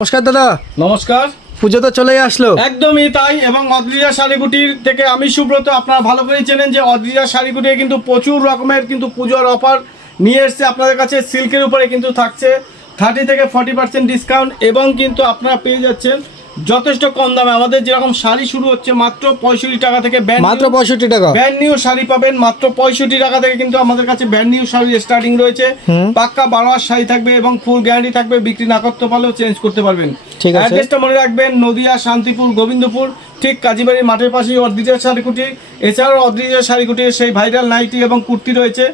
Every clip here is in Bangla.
নমস্কার দাদা। নমস্কার। পুজো তো চলেই আসলো, একদমই তাই। এবং অদ্রিজা শাড়িকুটির থেকে আমি সুব্রত, আপনারা ভালো করেই চেনেন যে অদ্রিজা শাড়িকুটি কিন্তু প্রচুর রকমের কিন্তু পুজোর অফার নিয়ে এসছে আপনাদের কাছে। সিল্কের উপরে কিন্তু থাকছে 30 থেকে 40% ডিসকাউন্ট এবং কিন্তু আপনারা পেয়ে যাচ্ছেন যথেষ্ট কম দামে। আমাদের যেরকম শাড়ি শুরু হচ্ছে মাত্র 65 টাকা থেকে, মাত্র 65 টাকা ব্র্যান্ড নিউ শাড়ি পাবেন মাত্র 65 টাকা থেকে। কিন্তু আমাদের কাছে ব্র্যান্ড নিউ শাড়ি স্টার্টিং রয়েছে। পাক্কা 12 মাস শাড়ি থাকবে এবং ফুল গ্যারান্টি থাকবে, বিক্রি না করতে পারলেও চেঞ্জ করতে পারবেন। ঠিক আছে, অ্যাড্রেসটা মনে রাখবেন, নদিয়া, শান্তিপুর, গোবিন্দপুর, ঠিক কাজীবাড়ির মাঠের পাশেই অদ্রিজা শাড়িকুটি। এছাড়াও অদ্রিজা শাড়িকুটির সেই ভাইরাল নাইটি এবং কুর্তি রয়েছে।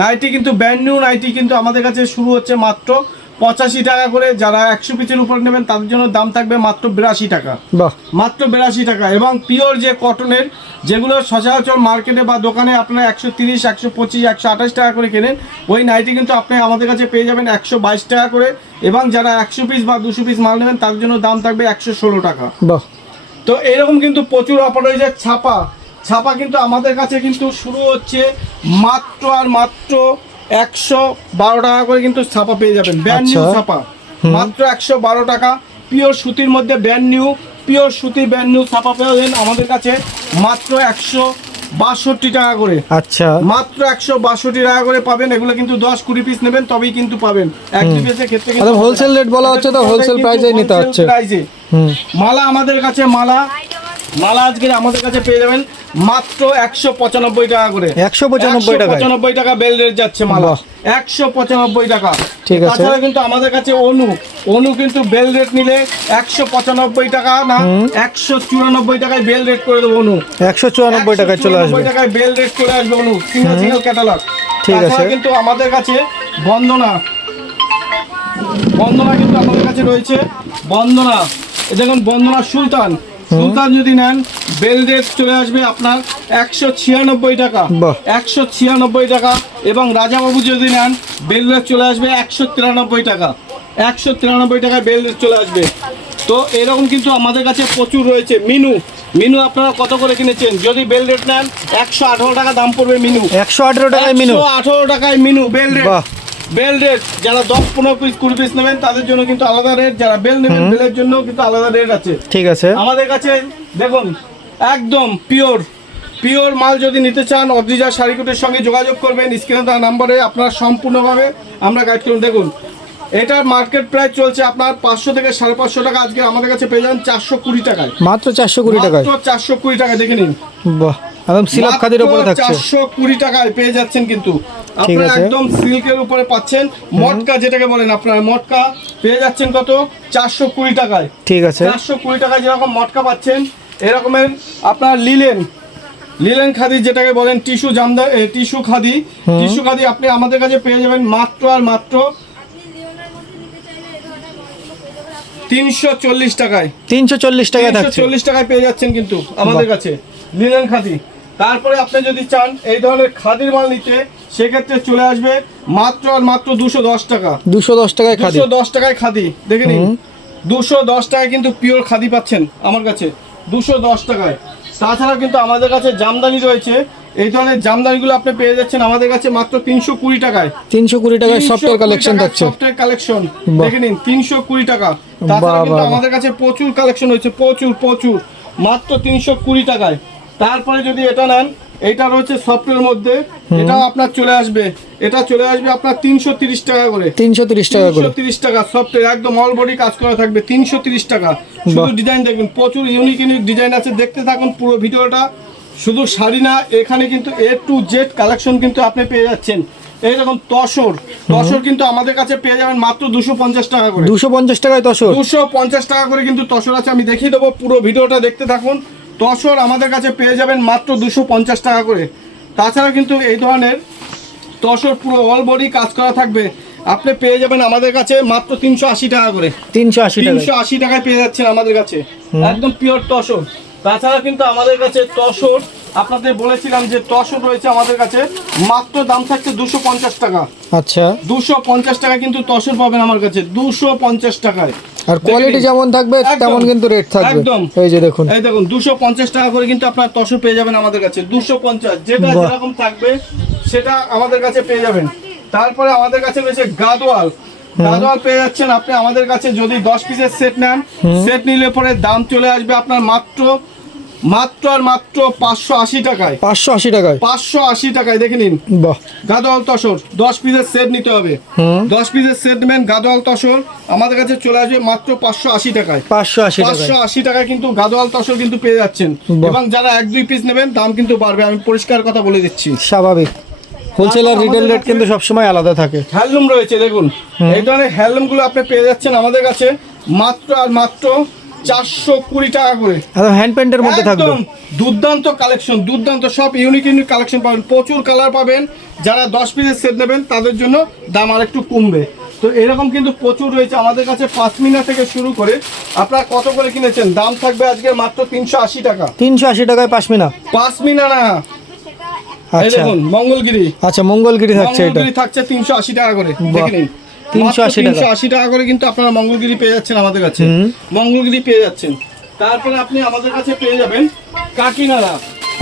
নাইটি কিন্তু ব্র্যান্ড নিউ নাইটি কিন্তু আমাদের কাছে শুরু হচ্ছে মাত্র 85 টাকা করে। যারা 100 পিসের উপর নেবেন তাদের জন্য দাম থাকবে মাত্র 82 টাকা, মাত্র 82 টাকা। এবং পিওর যে কটনের, যেগুলো সচরাচর মার্কেটে বা দোকানে আপনারা 130, 125, 128 টাকা করে কেনেন, ওই নাইটি কিন্তু আপনি আমাদের কাছে পেয়ে যাবেন 122 টাকা করে। এবং যারা 100 পিস বা 200 পিস মাল নেবেন তাদের জন্য দাম থাকবে 116 টাকা। তো এরকম কিন্তু প্রচুর অফার রয়েছে। ছাপা কিন্তু আমাদের কাছে কিন্তু শুরু হচ্ছে মাত্র আর মাত্র 112 টাকা করে কিন্তু ছাপা পেয়ে যাবেন। ব্র্যান্ড নিউ ছাপা মাত্র 112 টাকা। পিওর সুতির মধ্যে ব্র্যান্ড নিউ, পিওর সুতির ব্র্যান্ড নিউ ছাপা পেয়ে আমাদের কাছে মাত্র 162 টাকা করে। আচ্ছা, মাত্র 162 টাকা করে পাবেন। এগুলো কিন্তু 10-20 পিস নেবেন তবেই কিন্তু পাবেন। 1-2 পিসের ক্ষেত্রে কিন্তু হোলসেল রেট বলা হচ্ছে, তো হোলসেল প্রাইসে নিতে হচ্ছে। মালা আমাদের কাছে মালা আজকে আমাদের কাছে পেয়ে যাবেন মাত্র 195 টাকা করে। 195 টাকা বেল রেট যাচ্ছে মালা, 195 টাকা। ঠিক আছে। তাছাড়া কিন্তু আমাদের কাছে অনু কিন্তু বেল রেট নিলে 195 টাকা না, 194 টাকায় বেল রেট করে দেবো। অনু 194 টাকায় চলে আসবে, 194 টাকায় বেল রেট চলে আসবে অনু, সিঙ্গেল ক্যাটালগ। ঠিক আছে। কিন্তু আমাদের কাছে বন্দনা কিন্তু আমাদের কাছে রয়েছে। বন্দনা, দেখুন বন্দনা সুলতান যদি নেন বেল রেট চলে আসবে আপনার 196 টাকা, 196 টাকা। এবং রাজাবাবু যদি নেন বেল রেট চলে আসবে 193 টাকা, 193 টাকায় বেল রেট চলে আসবে। তো এরকম কিন্তু আমাদের কাছে প্রচুর রয়েছে। মিনু আপনারা কত করে কিনেছেন? যদি বেল রেট নেন 118 টাকা দাম পড়বে মিনু, 118 টাকায় মিনু, 118 টাকায় মিনু বেল রেট। যারা 10-15 পিস 20 পিস নেবেন তাদের জন্য কিন্তু আলাদা রেট, যারা বেল নেবেন বেলের জন্য কিন্তু আলাদা রেট আছে। ঠিক আছে। আমাদের কাছে দেখুন একদম পিওর মাল যদি নিতে চান অদ্রিজা শাড়িকুটির সঙ্গে যোগাযোগ করবেন। স্ক্রিনে দেওয়া নম্বরে আপনারা সম্পূর্ণভাবে আমরা গাইড করুন। দেখুন এটার মার্কেট প্রাইস চলছে আপনার 500 থেকে 550 টাকা। আজকে আমাদের কাছে পেয়ে যান 420 টাকায়, মাত্র 420 টাকায়, 420 টাকা। দেখে নিন, বাহ, একদম সিল্ক খাদির উপরে থাকছে। 420 টাকায় পেয়ে যাচ্ছেন কিন্তু আপনারা, একদম সিল্কের উপরে পাচ্ছেন। মটকা যেটাকে বলেন আপনারা, মটকা পেয়ে যাচ্ছেন কত? 420 টাকায়। ঠিক আছে, 420 টাকায় যেরকম মটকা পাচ্ছেন, এরকমের আপনার লিলেন খাদি যেটাকে বলেন, টিস্যু খাদি আপনি আমাদের কাছে পেয়ে যাবেন মাত্র আর মাত্র 340 টাকায়। 340 টাকায় থাকছে, 340 টাকায় পেয়ে যাচ্ছেন কিন্তু আমাদের কাছে লিলেন খাদি। তারপরে আপনি যদি চান এই ধরনের খাদির মাল নিতে, সেক্ষেত্রে চলে আসবে মাত্র আর মাত্র 210 টাকা, 210 টাকায় খাদি, 210 টাকায় খাদি। দেখে নিন 210 টাকায় কিন্তু পিওর খাদি পাচ্ছেন আমার কাছে 210 টাকায়। তাছাড়া কিন্তু আমাদের কাছে জামদানি রয়েছে। এই ধরনের জামদানিগুলো আপনি পেয়ে যাচ্ছেন আমাদের কাছে মাত্র 320 টাকায়, 320 টাকায় সফটওয়্যার কালেকশন থাকছে, সফটওয়্যার কালেকশন। দেখে নিন 320 টাকা। তাছাড়া কিন্তু আমাদের কাছে প্রচুর কালেকশন হয়েছে, প্রচুর মাত্র 320 টাকায়। তারপরে যদি এটা নেন, এটা রয়েছে সফটওয়্যার মধ্যে, এটাও আপনার চলে আসবে আপনার 330 টাকা করে, 330 টাকা সফটওয়্যার, একদম অল বডি কাজ করা থাকবে 330 টাকা। শুধু ডিজাইন দেখবেন, প্রচুর ইউনিক ডিজাইন আছে। দেখতে থাকুন পুরো ভিডিওটা। শুধু শাড়ি না, এখানে কিন্তু A to Z কালেকশন কিন্তু আপনি পেয়ে যাচ্ছেন। এইরকম তসর কিন্তু আমাদের কাছে পেয়ে যাবেন মাত্র 250 টাকা করে, 250 টাকায় তসর, 250 টাকা করে কিন্তু তসর আছে। আমি দেখিয়ে দেবো, পুরো ভিডিওটা দেখতে থাকুন। তসর আমাদের কাছে পেয়ে যাবেন মাত্র 250 টাকা করে। তাছাড়া কিন্তু এই ধরনের তসর পুরো অল বডি কাজ করা থাকবে, আপনি পেয়ে যাবেন আমাদের কাছে মাত্র 380 টাকা করে, 380 টাকায় পেয়ে যাচ্ছেন আমাদের কাছে একদম পিওর তসর। তাছাড়া কিন্তু আমাদের কাছে তসর, আপনাদের বলেছিলাম যে তসর রয়েছে আমাদের কাছে, মাত্র দাম থাকছে 250 টাকা। আচ্ছা, 250 টাকা কিন্তু তসর পাবেন আমার কাছে 250 টাকায়। আর কোয়ালিটি যেমন থাকবে তেমন কিন্তু রেট থাকবে। একদম, এই যে দেখুন, 250 টাকা করে কিন্তু আপনার তসর পেয়ে যাবেন আমাদের কাছে, 250, যেটা যেরকম থাকবে সেটা আমাদের কাছে পেয়ে যাবেন। তারপরে আমাদের কাছে রয়েছে গাদোয়াল পেয়ে যাচ্ছেন আপনি আমাদের কাছে যদি 10 পিসের সেট নেন, সেট নিলে পরে দাম চলে আসবে আপনার মাত্র 580 টাকায়। 580 টাকায় 580 টাকায় দেখে নিন। বাহ, গাদোয়াল তসর 10 পিসের সেট নিতে হবে। 10 পিসের সেট নেবেন গাদোয়াল তসর আমাদের কাছে চলে আসবে মাত্র 580 টাকায়। 580 টাকায় 580 টাকায় কিন্তু গাদোয়াল তসর কিন্তু পেয়ে যাচ্ছেন। বাহ। এবং যারা 1-2 পিস নেবেন দাম কিন্তু বাড়বে, আমি পরিষ্কার কথা বলে দিচ্ছি। স্বাভাবিক। হোলসেল আর রিটেল রেট কিন্তু সবসময় আলাদা থাকে। হ্যান্ডলুম রয়েছে দেখুন, এই ধরনের হ্যান্ডলুম গুলো আপনি পেয়ে যাচ্ছেন আমাদের কাছে মাত্র আর মাত্র 420 টাকা করে। একদম হ্যান্ড পেন্টের মধ্যে থাকবে। একদম দুর্দান্ত কালেকশন, দুর্দান্ত সব ইউনিক কালেকশন পাবেন, প্রচুর কালার পাবেন। যারা 10 পিসের সেট নেবেন তাদের জন্য দাম আর একটু কমবে। তো এরকম কিন্তু প্রচুর রয়েছে আমাদের কাছে। 5 মিনা থেকে শুরু করে আপনারা কত করে কিনেছেন, দাম থাকবে আজকে মাত্র 380 টাকা। 380 টাকায় 5 মিনা। 5 মিনা না, এই আচ্ছা দেখুন মঙ্গলগিরি। আচ্ছা, মঙ্গলগিরি থাকছে এটা। মঙ্গলগিরি থাকছে 380 টাকা করে, দেখে নিন। 380 টাকা। 380 টাকা করে কিন্তু আপনারা মঙ্গলগিরি পেয়ে যাচ্ছেন আমাদের কাছে। মঙ্গলগিরি পেয়ে যাচ্ছেন। তারপরে আপনি আমাদের কাছে পেয়ে যাবেন কাকিনাড়া।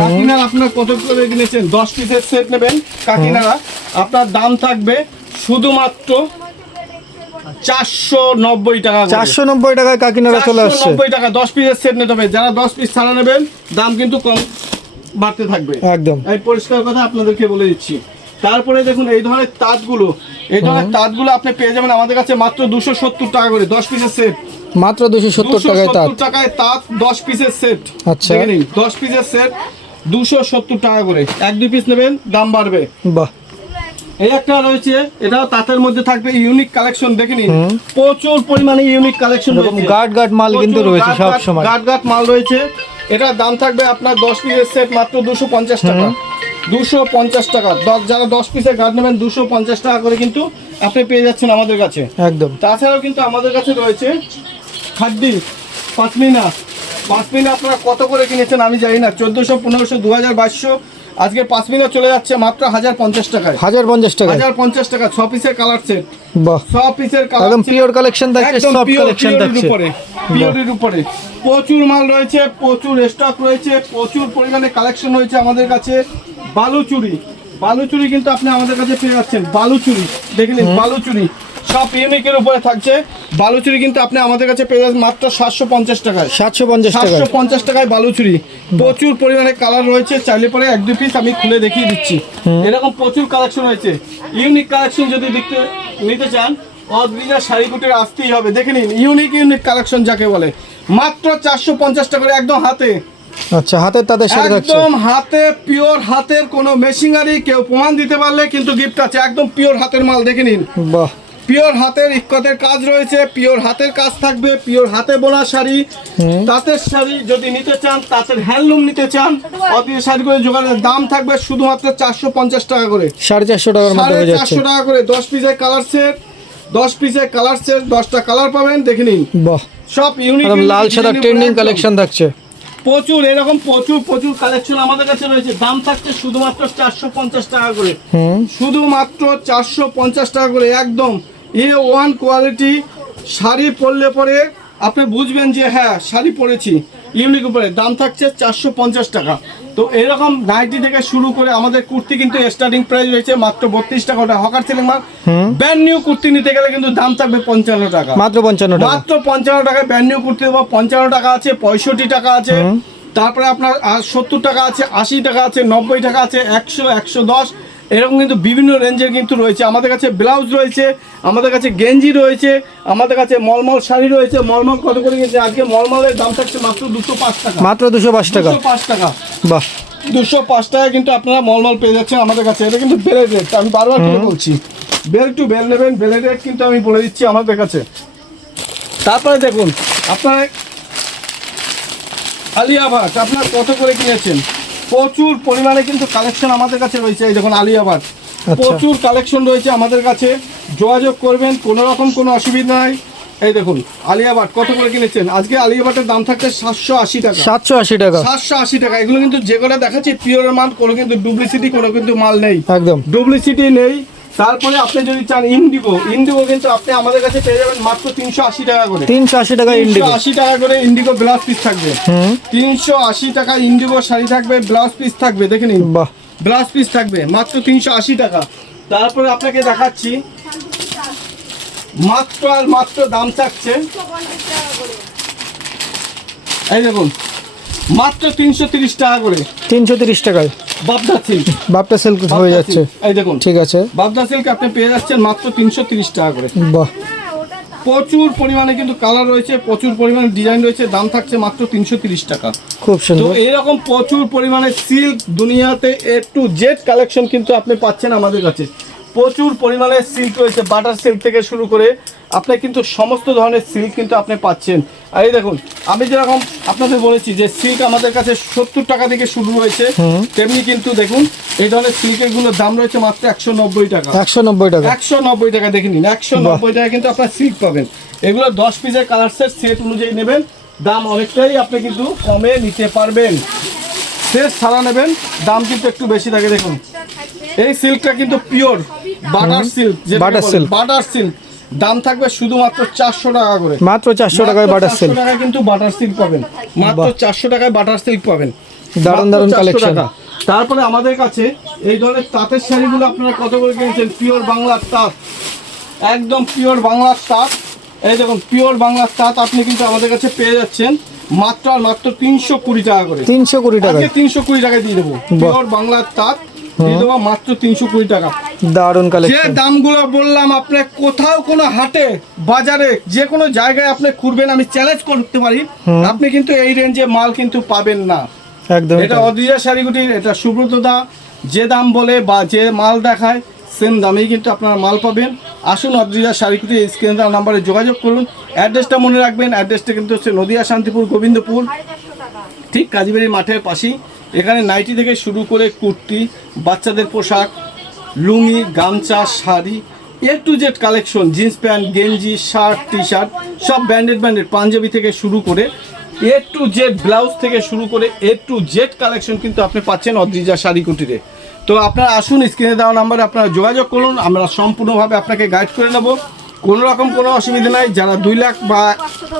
কাকিনাড়া আপনার কত করে কিনেছেন, 10 পিসের সেট নেবেন কাকিনাড়া, আপনার দাম থাকবে শুধুমাত্র 490 টাকা করে। 490 টাকায় কাকিনাড়া চলে আসছে। 490 টাকা 10 পিসের সেট নিতে হবে। যারা 10 পিস ছাড়া নেবেন দাম কিন্তু কম বাড়তে থাকবে। একদম আমি পরিষ্কার কথা আপনাদেরকে বলে দিচ্ছি। তারপরে দেখুন এই ধরনের তাঁতগুলো, আপনি পেয়ে যাবেন আমাদের কাছে মাত্র 270 টাকা করে 10 পিসের সেট। মাত্র 270 টাকায় তাঁত। 270 টাকায় তাঁত 10 পিসের সেট। আচ্ছা। দেখে নিন 10 পিসের সেট 270 টাকা করে। 1-2 পিস নেবেন দাম বাড়বে। বাহ, এই একটা রয়েছে, এটাও তাঁতের মধ্যে থাকবে ইউনিক কালেকশন, দেখে নিন প্রচুর পরিমাণে ইউনিক কালেকশন এরকম রয়েছে। গার্ড মাল কিন্তু রয়েছে সব সময়। গাট মাল রয়েছে। এটার দাম থাকবে আপনার 10 পিসের সেট মাত্র 250 টাকা। 250 টাকা। যারা 10 পিসের গার্ড নেবেন 250 টাকা করে কিন্তু আপনি পেয়ে যাচ্ছেন আমাদের কাছে। একদম। তাছাড়াও কিন্তু আমাদের কাছে রয়েছে খাদ্দি 5 মিনা। 5 মিনা আপনারা কত করে কিনেছেন আমি জানি না, 1400, 1500, 2000, 2200। আজকে 5 মিনা চলে যাচ্ছে মাত্র 1050 টাকায়। 1050 টাকা। 1050 টাকা 6 পিসের কালার সেট। বাহ, 6 পিসের কালার একদম পিওর কালেকশন থাকছে, সব কালেকশন থাকছে। পিওরের উপরে প্রচুর মাল রয়েছে, প্রচুর স্টক রয়েছে, প্রচুর পরিমাণে কালেকশন রয়েছে আমাদের কাছে। বালুচুরি কিন্তু আপনি আমাদের কাছে পেয়ে যাচ্ছেন। বালুচুরি দেখে নিন, বালুচুরি সব ইউনিকের উপরে থাকছে। বালুচুরি কিন্তু আপনি আমাদের কাছে পেয়ে যাচ্ছেন মাত্র 750 টাকায়। 750 টাকা। 750 টাকায় বালুচুরি। প্রচুর পরিমাণে কালার রয়েছে, চাইলে পরে 1-2 পিস আমি খুলে দেখিয়ে দিচ্ছি। এরকম প্রচুর কালেকশন রয়েছে। ইউনিক কালেকশন যদি নিতে চান অদ্রিজা শাড়িকুটির আসতেই হবে। দেখে নিন ইউনিক কালেকশন যাকে বলে, মাত্র 450 টাকা করে একদম হাতে। আচ্ছা, হাতের তাদের সাথে থাকছে। একদম হাতে, পিওর হাতের, কোনো মেশিনারি কেউ প্রমাণ দিতে পারলে কিন্তু গিফট আছে। একদম পিওর হাতের মাল, দেখে নিন। বাহ, পিওর হাতের ইক্কতের কাজ রয়েছে, পিওর হাতের কাজ থাকবে, পিওর হাতে বোনা শাড়ি, তাঁতের শাড়ি যদি নিতে চান, তাঁতের হ্যান্ডলুম নিতে চান, অদ্রিজা শাড়িগুলো জোগাড়ের দাম থাকবে শুধুমাত্র 450 টাকা করে। 450 টাকার মধ্যে হয়ে যাচ্ছে। 450 টাকা করে 10 পিসের কালার সেট। 10 পিসের কালার সেট 10টা কালার পাবেন, দেখে নিন। বাহ, সব ইউনিক একদম লাল সাদা ট্রেন্ডিং কালেকশন থাকছে। প্রচুর এরকম প্রচুর কালেকশন আমাদের কাছে রয়েছে। দাম থাকছে শুধুমাত্র 450 টাকা করে। শুধুমাত্র 450 টাকা করে। একদম A1 কোয়ালিটি শাড়ি পরলে পরে আপনি বুঝবেন যে হ্যাঁ শাড়ি পরেছি। ইউনিক উপরে দাম থাকছে 450 টাকা। তো এরকম নাইটি থেকে শুরু করে আমাদের কুর্তি কিন্তু স্টার্টিং প্রাইস রয়েছে মাত্র 32 টাকা। ওটা হকার সেলিং মাল। ব্র্যান্ড নিউ কুর্তি নিতে গেলে কিন্তু দাম থাকবে 55 টাকা। মাত্র 55 টাকা। মাত্র 55 টাকায় ব্র্যান্ড নিউ কুর্তি দেবো। 55 টাকা আছে, 65 টাকা আছে, তারপরে আপনার 70 টাকা আছে, 80 টাকা আছে, 90 টাকা আছে, 100, 110 এরকম কিন্তু বিভিন্ন রেঞ্জের কিন্তু রয়েছে। আমাদের কাছে ব্লাউজ রয়েছে, আমাদের কাছে গেঞ্জি রয়েছে, আমাদের কাছে মলমল শাড়ি রয়েছে। মলমল কত করে কিনছে আজকে? মলমলের দাম থাকছে মাত্র 205 টাকা। মাত্র 205 টাকা। 205 টাকা। বাহ, 205 টাকা কিন্তু আপনারা মলমল পেয়ে যাচ্ছেন আমাদের কাছে। এটা কিন্তু বেলের রেট, আমি বারবার করে বলছি। বেল টু বেল নেবেন, বেলের রেট কিন্তু আমি বলে দিচ্ছি আমাদের কাছে। তারপরে দেখুন আপনার আলিয়া ভাট আপনার কত করে কিনেছেন? প্রচুর পরিমাণে কিন্তু কালেকশন আমাদের কাছে রয়েছে। এই দেখুন আলিয়া ভাট, প্রচুর কালেকশন রয়েছে আমাদের কাছে। যোগাযোগ করবেন, কোনো রকম কোনো অসুবিধা নাই। এই দেখুন আলিয়া ভাট কত করে কিনেছেন? আজকে আলিয়া ভাটের দাম থাকছে 780 টাকা। 780 টাকা। 780 টাকা। এগুলো কিন্তু যে কটা দেখাচ্ছি পিওরের মাল, কোনো কিন্তু ডুপ্লিসিটি কোনো কিন্তু মাল নেই। একদম ডুপ্লিসিটি নেই। তারপরে আপনি যদি চান ইন্ডিগো কিন্তু আপনি আমাদের কাছে পেয়ে যাবেন মাত্র 380 টাকা করে। 380 টাকা ইন্ডিগো। 380 টাকা করে ইন্ডিগো ব্লাউজ পিস থাকবে। 380 টাকা ইন্ডিগো শাড়ি থাকবে, ব্লাউজ পিস থাকবে, দেখে নিন। বাহ, ব্লাউজ পিস থাকবে মাত্র 380 টাকা। তারপরে আপনাকে দেখাচ্ছি মাত্র আর মাত্র দাম থাকছে, এই দেখুন মাত্র 330 টাকা করে। 330 টাকায় বাবদা সিল্ক, বাপটা সিল্ক হয়ে যাচ্ছে। এই দেখুন ঠিক আছে, বাবদা সিল্ক আপনি পেয়ে যাচ্ছেন মাত্র 330 টাকা করে। বাহ, প্রচুর পরিমাণে কিন্তু কালার রয়েছে, প্রচুর পরিমাণে ডিজাইন রয়েছে, দাম থাকছে মাত্র 330 টাকা। খুব তো সুন্দর। এইরকম প্রচুর পরিমাণে সিল্ক দুনিয়াতে A to Z কালেকশন কিন্তু আপনি পাচ্ছেন আমাদের কাছে। প্রচুর পরিমাণে সিল্ক রয়েছে, বাটার সিল্ক থেকে শুরু করে আপনি কিন্তু সমস্ত ধরনের সিল্ক কিন্তু আপনি পাচ্ছেন। আর এই দেখুন আমি যেরকম আপনাদের বলেছি যে সিল্ক আমাদের কাছে 70 টাকা থেকে শুরু হয়েছে, তেমনি কিন্তু দেখুন এই ধরনের সিল্কের গুলোর দাম রয়েছে মাত্র 190 টাকা। 190 টাকা, 190 টাকা দেখে নিন, 190 টাকা কিন্তু আপনার সিল্ক পাবেন। এগুলো 10 পিসের কালার সেট অনুযায়ী নেবেন, দাম অনেকটাই আপনি কিন্তু কমে নিতে পারবেন। সেট ছাড়া নেবেন দাম কিন্তু একটু বেশি থাকে। দেখুন এই সিল্কটা কিন্তু pure butter silk, Butter silk। Butter silk, দাম থাকবে শুধুমাত্র 400 টাকা করে। মাত্র 400 টাকায় বাটার সিল্ক। 400 টাকায় কিন্তু বাটার সিল্ক পাবেন, মাত্র 400 টাকায় বাটার সিল্ক পাবেন। দারুণ মাত্র দারুণ 400 কালেকশন। টাকা। তারপরে আমাদের কাছে এই ধরনের তাঁতের শাড়িগুলো আপনারা কত করে কিনছেন? পিওর বাংলার তাঁত, একদম পিওর বাংলার তাঁত। এই দেখুন পিওর বাংলার তাঁত আপনি কিন্তু আমাদের কাছে পেয়ে যাচ্ছেন মাত্র আর মাত্র 320 টাকা করে। 320 টাকায়, 320 টাকায় দিয়ে দেবো পিওর বাংলার তাঁত, দিয়ে দেবো মাত্র 320 টাকা। দারুণ যে কালেকশন। দামগুলো বললাম আপনি কোথাও কোনো হাটে বাজারে যে কোনো জায়গায় আপনি ঘুরবেন, আমি চ্যালেঞ্জ করতে পারি আপনি কিন্তু এই রেঞ্জে মাল কিন্তু পাবেন না। একদম এটা অদ্রিজা শাড়িগুটির, এটা সুব্রত দা যে দাম বলে বা যে মাল দেখায় সেম দামেই কিন্তু আপনারা মাল পাবেন। আসুন অদ্রিজা শাড়িগুটি স্ক্রিনে দেওয়া নাম্বারে যোগাযোগ করুন। অ্যাড্রেসটা মনে রাখবেন, অ্যাড্রেসটা কিন্তু হচ্ছে নদিয়া শান্তিপুর গোবিন্দপুর, ঠিক কাজীবাড়ি মাঠের পাশেই। এখানে নাইটি থেকে শুরু করে কুর্তি, বাচ্চাদের পোশাক, লুঙ্গি, গামছা, sari, A to Z collection, jeans pant, গেঞ্জি, শার্ট, টি শার্ট, সব ব্র্যান্ডেড পাঞ্জাবি থেকে শুরু করে A to Z ব্লাউজ থেকে শুরু করে A to Z কালেকশন কিন্তু আপনি পাচ্ছেন অদ্রিজা শাড়ি কুটিরে। তো আপনারা আসুন, স্ক্রিনে দেওয়া নাম্বারে আপনারা যোগাযোগ করুন, আমরা সম্পূর্ণভাবে আপনাকে গাইড করে নেব। কোনো রকম কোনো অসুবিধা নাই। যারা 2 লাখ বা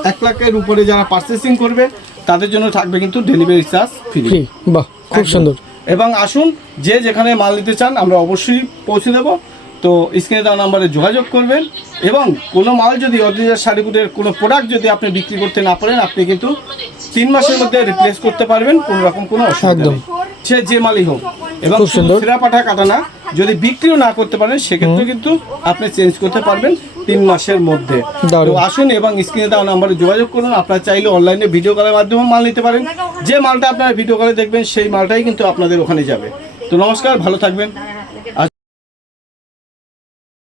1 লাখের উপরে যারা পারচেসিং করবে তাদের জন্য থাকবে কিন্তু ডেলিভারি চার্জ ফ্রি। বাহ, খুব সুন্দর। এবং আসুন যে যেখানে মাল নিতে চান আমরা অবশ্যই পৌঁছে দেব। তো স্ক্রিনে দেওয়া নাম্বারে যোগাযোগ করবেন, এবং কোনো মাল যদি অদ্রিজা শাড়িগুটির কোনো প্রোডাক্ট যদি আপনি বিক্রি করতে না পারেন আপনি কিন্তু 3 মাসের মধ্যে রিপ্লেস করতে পারবেন, কোনো রকম কোনো অসুবিধা একদম। নেই, সে যে মালই হোক। এবং খুব সুন্দর। সেরা পাঠা কাটা না, যদি বিক্রিও না করতে পারেন সেক্ষেত্রে কিন্তু আপনি চেঞ্জ করতে পারবেন 3 মাসের মধ্যে। দারুণ। তো আসুন এবং স্ক্রিনে দেওয়া নাম্বারে যোগাযোগ করুন। আপনারা চাইলে অনলাইনে ভিডিও কলের মাধ্যমে মাল নিতে পারেন, যে মালটা আপনারা ভিডিও কলে দেখবেন সেই মালটাই কিন্তু আপনাদের ওখানে যাবে। তো নমস্কার, ভালো থাকবেন।